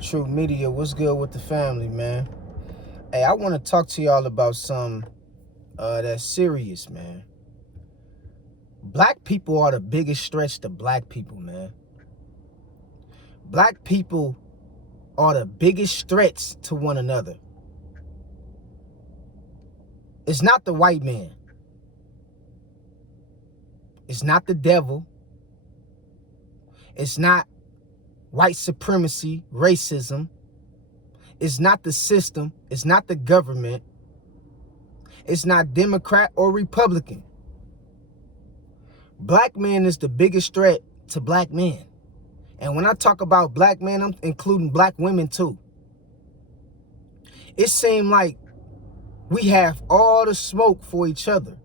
True Media, what's good with the family, man? Hey, I want to talk to y'all about some that's serious, man. Black people are the biggest stretch to black people, man. Black people are the biggest threats to one another. It's not the white man. It's not the devil. It's not white supremacy, racism. It's not the system. It's not the government. It's not Democrat or Republican. Black man is the biggest threat to black men. And when I talk about black men, I'm including black women too. It seems like we have all the smoke for each other.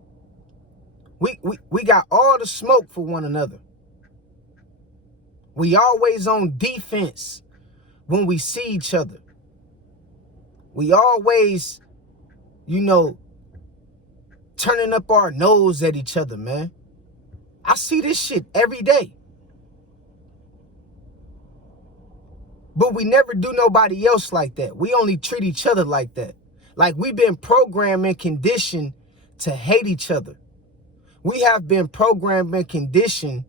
We got all the smoke for one another. We always on defense when we see each other. We always, turning up our nose at each other, man. I see this shit every day. But we never do nobody else like that. We only treat each other like that. Like we've been programmed and conditioned to hate each other. We have been programmed and conditioned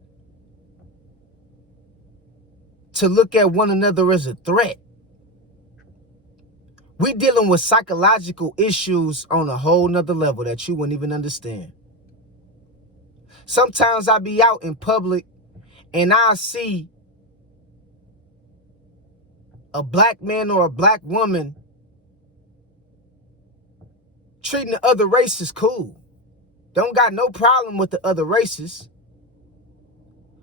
to look at one another as a threat. We dealing with psychological issues on a whole nother level that you wouldn't even understand. Sometimes I be out in public and I see a black man or a black woman treating the other races cool. Don't got no problem with the other races.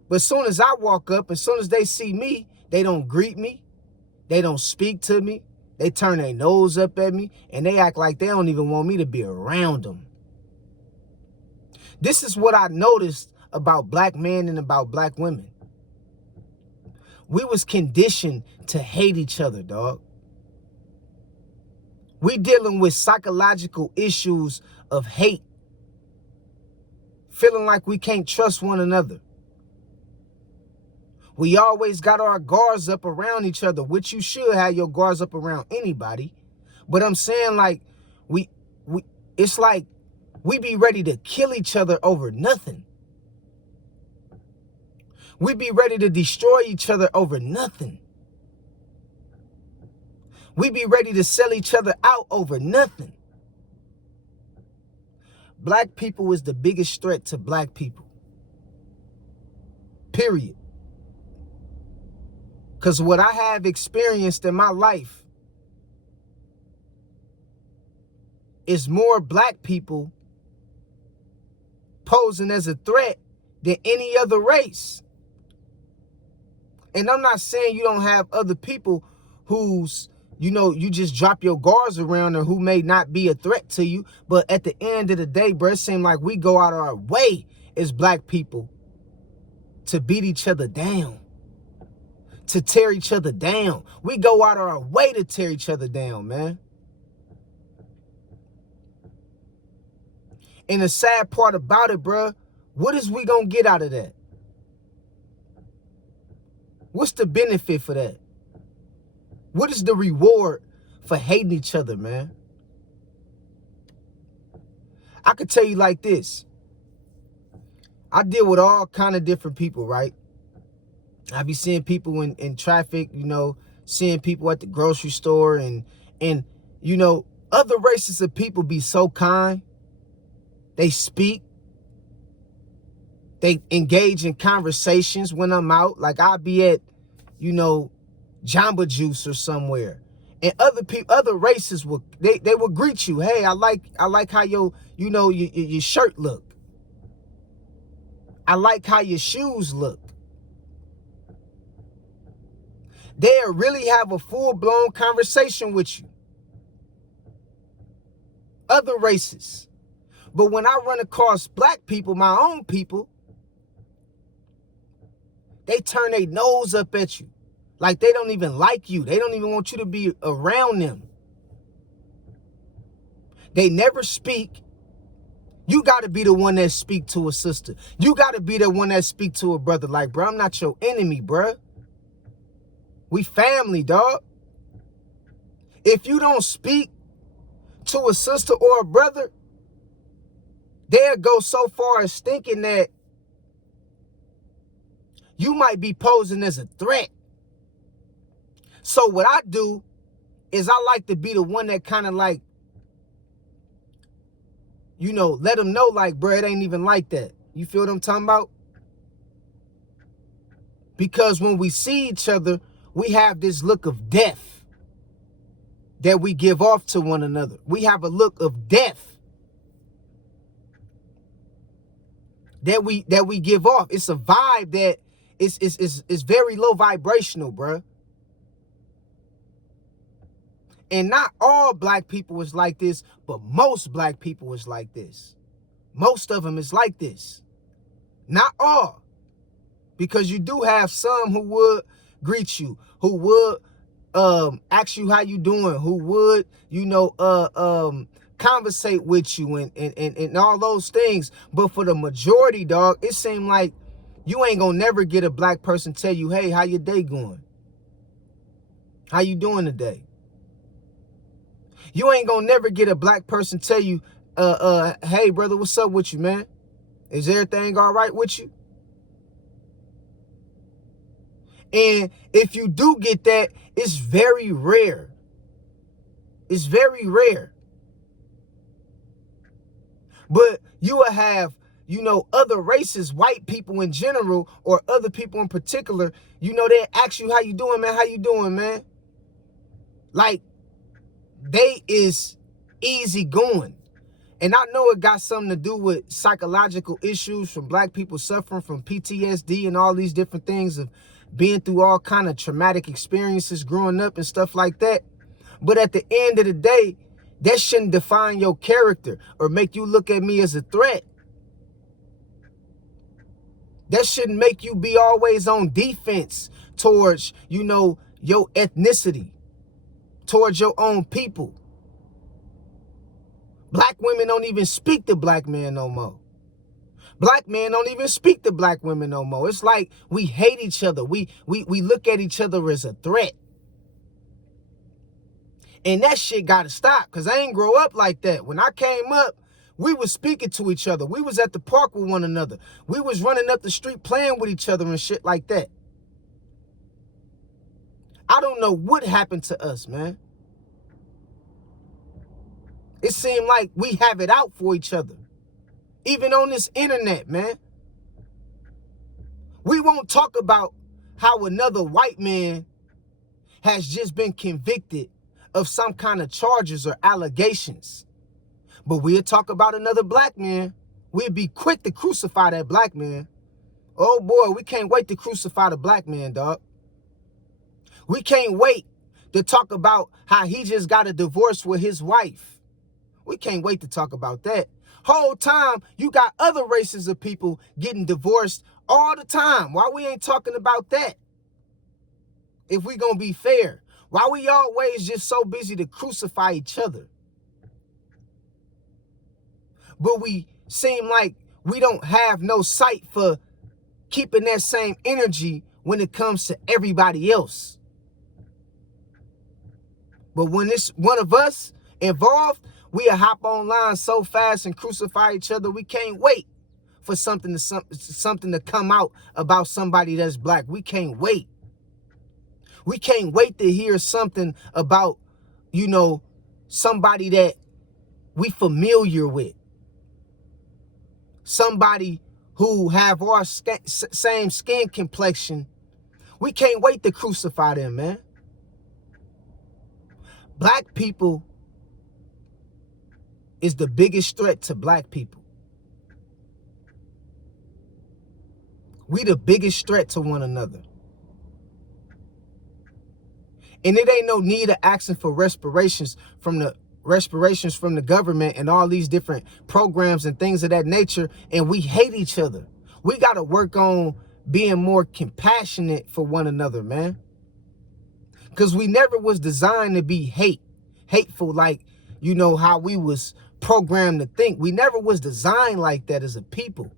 But as soon as I walk up, as soon as they see me, they don't greet me. They don't speak to me. They turn their nose up at me and they act like they don't even want me to be around them. This is what I noticed about black men and about black women. We was conditioned to hate each other, dog. We dealing with psychological issues of hate. Feeling like we can't trust one another. We always got our guards up around each other, which you should have your guards up around anybody. But I'm saying like it's like we be ready to kill each other over nothing. We be ready to destroy each other over nothing. We be ready to sell each other out over nothing. Black people is the biggest threat to black people. Period. Because what I have experienced in my life is more black people posing as a threat than any other race. And I'm not saying you don't have other people who's, you just drop your guards around or who may not be a threat to you. But at the end of the day, bro, it seems like we go out of our way as black people to beat each other down, to tear each other down. We go out of our way to tear each other down, man. And the sad part about it, bro, what is we gonna get out of that? What's the benefit for that? What is the reward for hating each other, man? I could tell you like this. I deal with all kind of different people, right? I be seeing people in traffic, seeing people at the grocery store and other races of people be so kind. They speak. They engage in conversations when I'm out. Like I'll be at, Jamba Juice or somewhere. And other races will they will greet you. Hey, I like how your shirt look. I like how your shoes look. They'll really have a full-blown conversation with you. Other races. But when I run across black people, my own people, they turn their nose up at you. Like they don't even like you. They don't even want you to be around them. They never speak. You got to be the one that speak to a sister. You got to be the one that speak to a brother. Like, bro, I'm not your enemy, bro. We family, dog. If you don't speak to a sister or a brother, they'll go so far as thinking that you might be posing as a threat. So what I do is I like to be the one that kind of like, you know, let them know like, bro, it ain't even like that. You feel what I'm talking about? Because when we see each other, we have this look of death that we give off to one another. We have a look of death that we give off. It's a vibe that is very low vibrational, bruh. And not all black people is like this, but most black people is like this. Most of them is like this. Not all. Because you do have some who would greet you, who would ask you how you doing, who would, you know, conversate with you and all those things. But for the majority, dog, it seemed like you ain't gonna never get a black person tell you, hey, how your day going? How you doing today? You ain't gonna never get a black person tell you, hey, brother, what's up with you, man? Is everything all right with you? And if you do get that, it's very rare. It's very rare. But you will have, you know, other races, white people in general, or other people in particular, you know, they ask you, how you doing, man? How you doing, man? Like, they is easy going. And I know it got something to do with psychological issues from black people suffering from PTSD and all these different things of being through all kind of traumatic experiences growing up and stuff like that. But at the end of the day, that shouldn't define your character or make you look at me as a threat. That shouldn't make you be always on defense towards, you know, your ethnicity, towards your own people. Black women don't even speak to black men no more. Black men don't even speak to black women no more. It's like we hate each other. We look at each other as a threat. And that shit gotta stop, because I ain't grow up like that. When I came up, we was speaking to each other. We was at the park with one another. We was running up the street playing with each other and shit like that. I don't know what happened to us, man. It seemed like we have it out for each other. Even on this internet, man. We won't talk about how another white man has just been convicted of some kind of charges or allegations. But we'll talk about another black man. We'll be quick to crucify that black man. Oh boy, we can't wait to crucify the black man, dog. We can't wait to talk about how he just got a divorce with his wife. We can't wait to talk about that. Whole time, you got other races of people getting divorced all the time. Why we ain't talking about that? If we gonna be fair. Why we always just so busy to crucify each other? But we seem like we don't have no sight for keeping that same energy when it comes to everybody else. But when it's one of us involved, we'll hop online so fast and crucify each other. We can't wait for something to come out about somebody that's black. We can't wait. We can't wait to hear something about, you know, somebody that we familiar with. Somebody who have our same skin complexion. We can't wait to crucify them, man. Black people is the biggest threat to black people. We the biggest threat to one another. And it ain't no need of asking for reparations from the government and all these different programs and things of that nature. And we hate each other. We got to work on being more compassionate for one another, man. Because we never was designed to be hateful like, you know, how we was programmed to think. We never was designed like that as a people.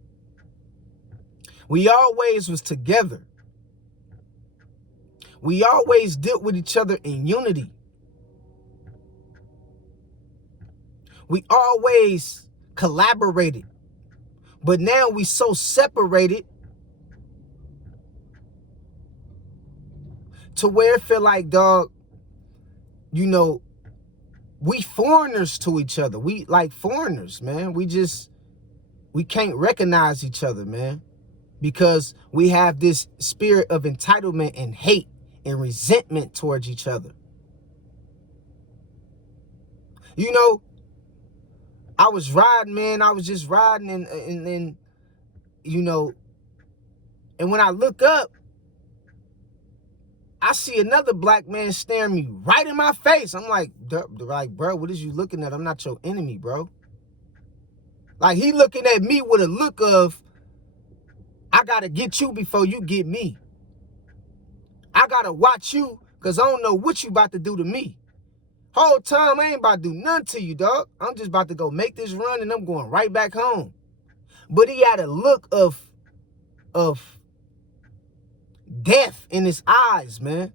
We always was together. We always dealt with each other in unity. We always collaborated. But now we so separated to where it feel like, dog, you know, we foreigners to each other. We like foreigners, man. We can't recognize each other, man, because we have this spirit of entitlement and hate and resentment towards each other. You know, I was riding, man. I was just riding and you know, and when I look up, I see another black man staring me right in my face. I'm like, bro, what is you looking at? I'm not your enemy, bro. Like, he looking at me with a look of, I gotta get you before you get me. I gotta watch you because I don't know what you about to do to me. Whole time, I ain't about to do nothing to you, dog. I'm just about to go make this run and I'm going right back home. But he had a look of death in his eyes, man.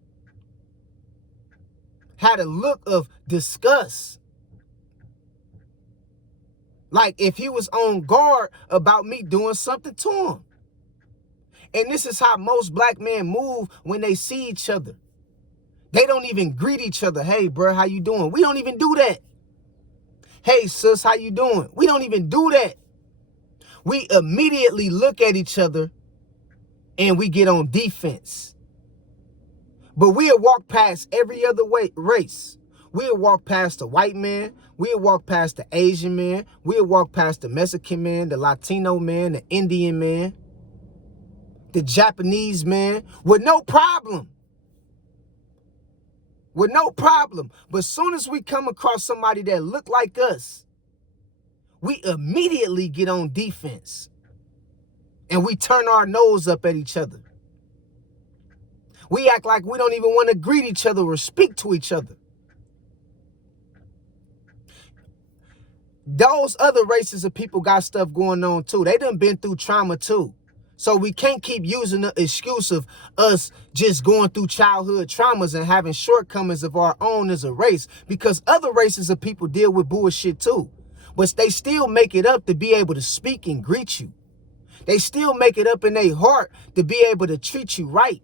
Had a look of disgust. Like if he was on guard about me doing something to him. And this is how most black men move when they see each other. They don't even greet each other. Hey, bro, how you doing? We don't even do that. Hey, sis, how you doing? We don't even do that. We immediately look at each other and we get on defense. But we'll walk past every other race. We'll walk past the white man. We'll walk past the Asian man. We'll walk past the Mexican man, the Latino man, the Indian man, the Japanese man with no problem. With no problem. But as soon as we come across somebody that look like us, we immediately get on defense. And we turn our nose up at each other. We act like we don't even want to greet each other or speak to each other. Those other races of people got stuff going on too. They done been through trauma too. So we can't keep using the excuse of us just going through childhood traumas and having shortcomings of our own as a race, because other races of people deal with bullshit too. But they still make it up to be able to speak and greet you. They still make it up in their heart to be able to treat you right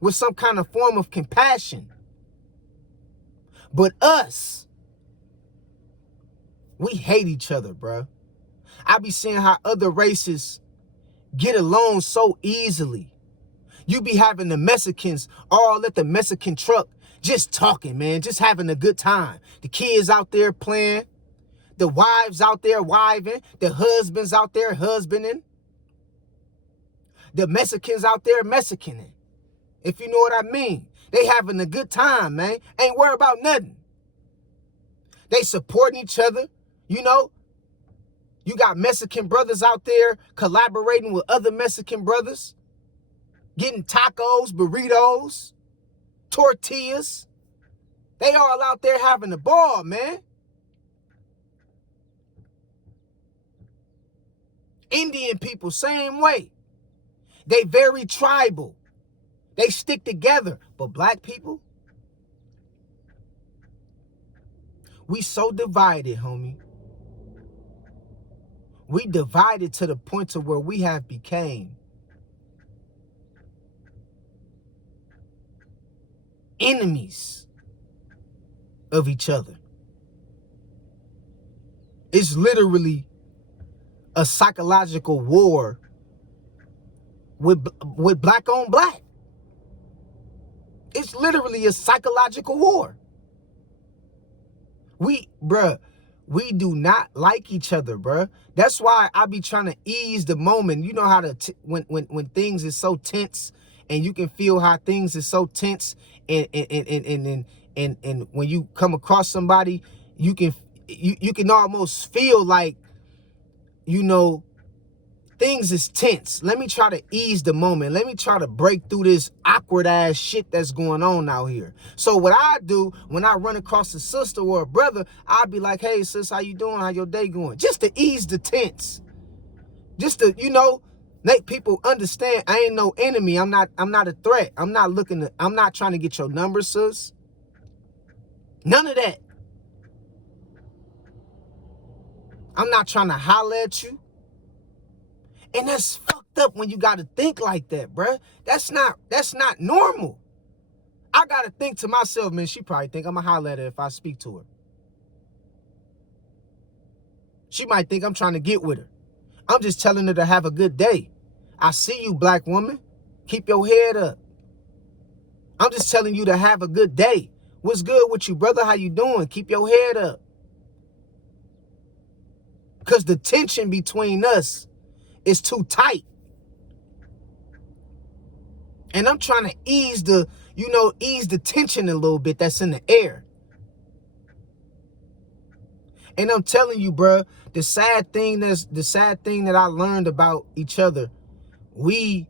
with some kind of form of compassion. But us, we hate each other, bro. I be seeing how other races get along so easily. You be having the Mexicans all at the Mexican truck just talking, man, just having a good time. The kids out there playing, the wives out there wiving, the husbands out there husbanding, the Mexicans out there Mexicaning. If you know what I mean. They having a good time, man. Ain't worried about nothing. They supporting each other, you know. You got Mexican brothers out there collaborating with other Mexican brothers, getting tacos, burritos, tortillas. They all out there having a ball, man. Indian people, same way. They very tribal. They stick together. But black people, we so divided, homie. We divided to the point to where we have became enemies of each other. It's literally a psychological war with black on black. It's literally a psychological war. We do not like each other, bruh. That's why I be trying to ease the moment. You know how when things is so tense, and you can feel how things is so tense, and when you come across somebody, you can almost feel like, you know, things is tense. Let me try to ease the moment. Let me try to break through this awkward ass shit that's going on out here. So what I do when I run across a sister or a brother, I'll be like, hey sis, how you doing? How your day going? Just to ease the tense. Just to, you know, make people understand I ain't no enemy. I'm not a threat. I'm not trying to get your number, sis. None of that. I'm not trying to holler at you. And that's fucked up when you got to think like that, bruh. That's not normal. I got to think to myself, man, she probably think I'm a holler at her if I speak to her. She might think I'm trying to get with her. I'm just telling her to have a good day. I see you, black woman. Keep your head up. I'm just telling you to have a good day. What's good with you, brother? How you doing? Keep your head up. Because the tension between us is too tight. And I'm trying to ease the tension a little bit that's in the air. And I'm telling you, bro, the sad thing that I learned about each other, we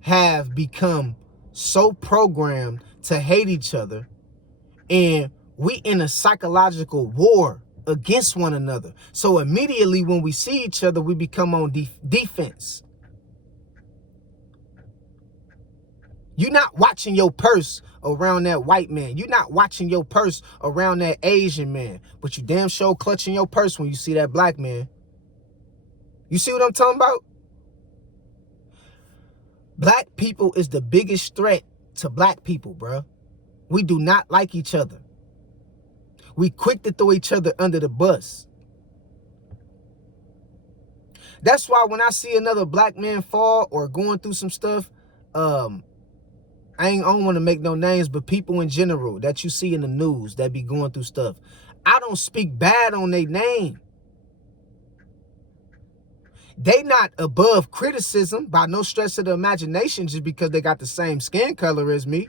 have become so programmed to hate each other, and we in a psychological war against one another. So immediately when we see each other, we become on defense. You're not watching your purse around that white man. You're not watching your purse around that Asian man. But you damn sure clutching your purse when you see that black man. You see what I'm talking about? Black people is the biggest threat to black people, bro. We do not like each other. We quick to throw each other under the bus. That's why when I see another black man fall or going through some stuff, I don't want to make no names, but people in general that you see in the news that be going through stuff, I don't speak bad on their name. They not above criticism by no stretch of the imagination just because they got the same skin color as me.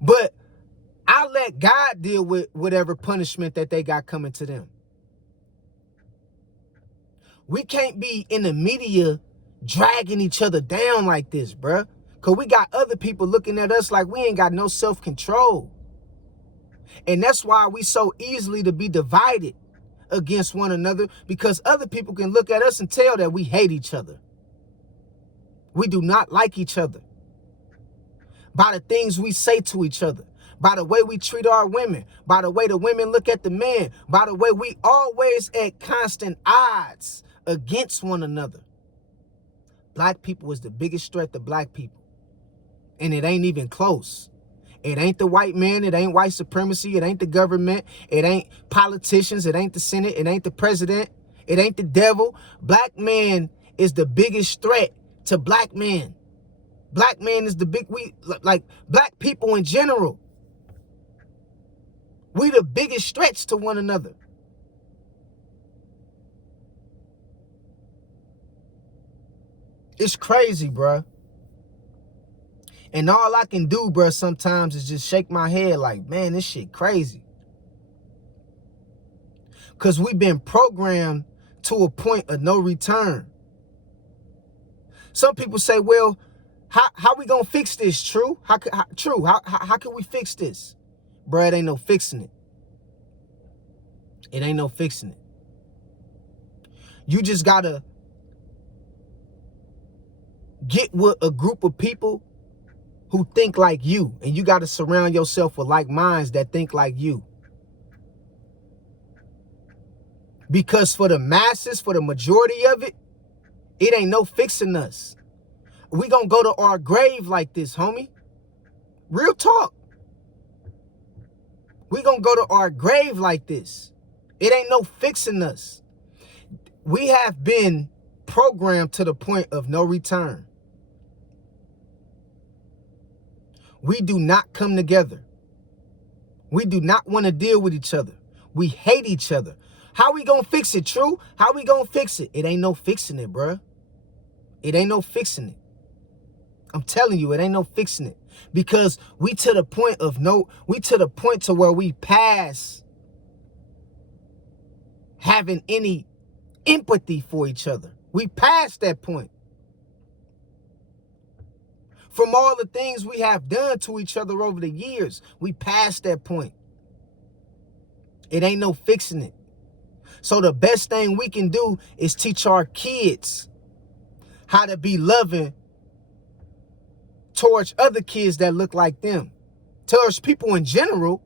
But I let God deal with whatever punishment that they got coming to them. We can't be in the media dragging each other down like this, bruh. Because we got other people looking at us like we ain't got no self-control. And that's why we so easily to be divided against one another, because other people can look at us and tell that we hate each other. We do not like each other. By the things we say to each other, by the way we treat our women, by the way the women look at the men, by the way we always at constant odds against one another. Black people is the biggest threat to black people. And it ain't even close. It ain't the white man. It ain't white supremacy. It ain't the government. It ain't politicians. It ain't the Senate. It ain't the president. It ain't the devil. Black man is the biggest threat to black men. Black man is the black people in general. We the biggest threats to one another. It's crazy, bruh. And all I can do, bruh, sometimes is just shake my head like, man, this shit crazy. Because we've been programmed to a point of no return. Some people say, well, how we gonna fix this, True? How can we fix this? Bruh, it ain't no fixing it. It ain't no fixing it. You just gotta get with a group of people who think like you, and you got to surround yourself with like minds that think like you. Because for the masses, for the majority of it, it ain't no fixing us. We gonna go to our grave like this, homie. Real talk. We gonna go to our grave like this. It ain't no fixing us. We have been programmed to the point of no return. We do not come together. We do not want to deal with each other. We hate each other. How we gonna fix it, True? How we gonna fix it? It ain't no fixing it, bruh. It ain't no fixing it. I'm telling you, it ain't no fixing it. Because we to the point to where we pass having any empathy for each other. We passed that point. From all the things we have done to each other over the years, we passed that point. It ain't no fixing it. So the best thing we can do is teach our kids how to be loving towards other kids that look like them. Towards people in general,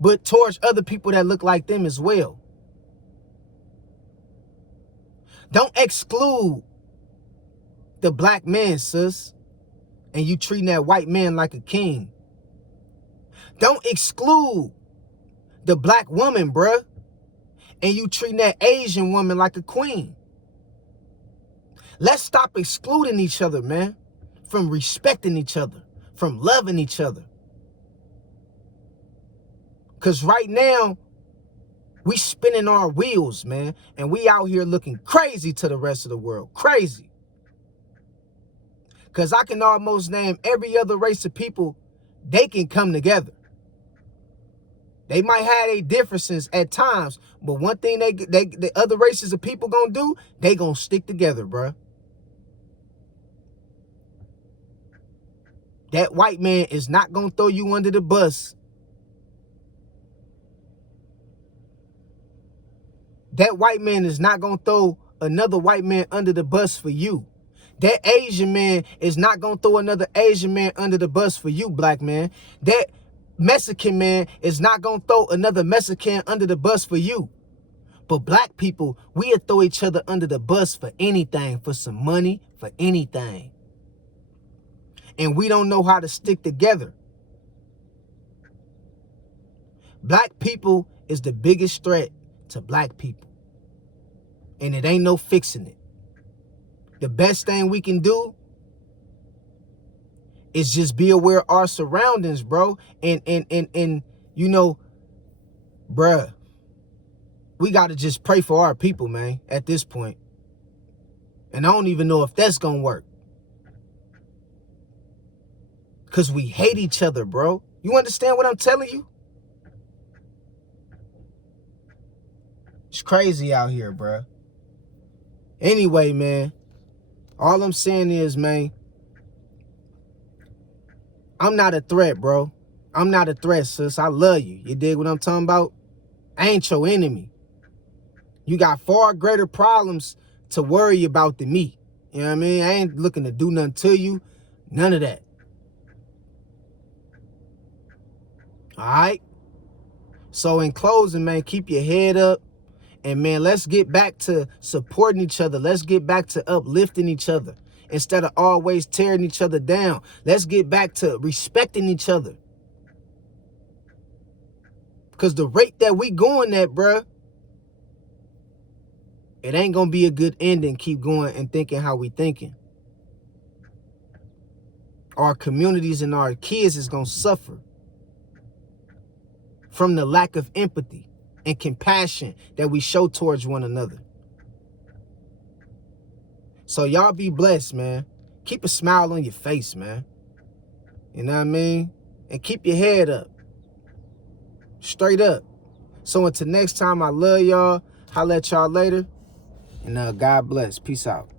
but towards other people that look like them as well. Don't exclude the black man, sis, and you treating that white man like a king. Don't exclude the black woman, bruh, and you treating that Asian woman like a queen. Let's stop excluding each other, man, from respecting each other, from loving each other. Because right now, we spinning our wheels, man, and we out here looking crazy to the rest of the world. Crazy. Because I can almost name every other race of people, they can come together. They might have their differences at times, but one thing the other races of people gonna do, they gonna stick together, bruh. That white man is not gonna throw you under the bus. That white man is not gonna throw another white man under the bus for you. That Asian man is not gonna throw another Asian man under the bus for you, black man. That Mexican man is not gonna throw another Mexican under the bus for you. But black people, we'll throw each other under the bus for anything, for some money, for anything. And we don't know how to stick together. Black people is the biggest threat to black people. And it ain't no fixing it. The best thing we can do is just be aware of our surroundings, bro. And you know, bruh, we got to just pray for our people, man, at this point. And I don't even know if that's going to work. Because we hate each other, bro. You understand what I'm telling you? It's crazy out here, bro. Anyway, man, all I'm saying is, man, I'm not a threat, bro. I'm not a threat, sis. I love you. You dig what I'm talking about? I ain't your enemy. You got far greater problems to worry about than me. You know what I mean? I ain't looking to do nothing to you. None of that. All right? So in closing, man, keep your head up. And, man, let's get back to supporting each other. Let's get back to uplifting each other instead of always tearing each other down. Let's get back to respecting each other. Because the rate that we going at, bruh, it ain't going to be a good ending. Keep going and thinking how we thinking. Our communities and our kids is going to suffer from the lack of empathy and compassion that we show towards one another. So y'all be blessed, man. Keep a smile on your face, man. You know what I mean? And keep your head up. Straight up. So until next time, I love y'all. Holla at y'all later. And God bless. Peace out.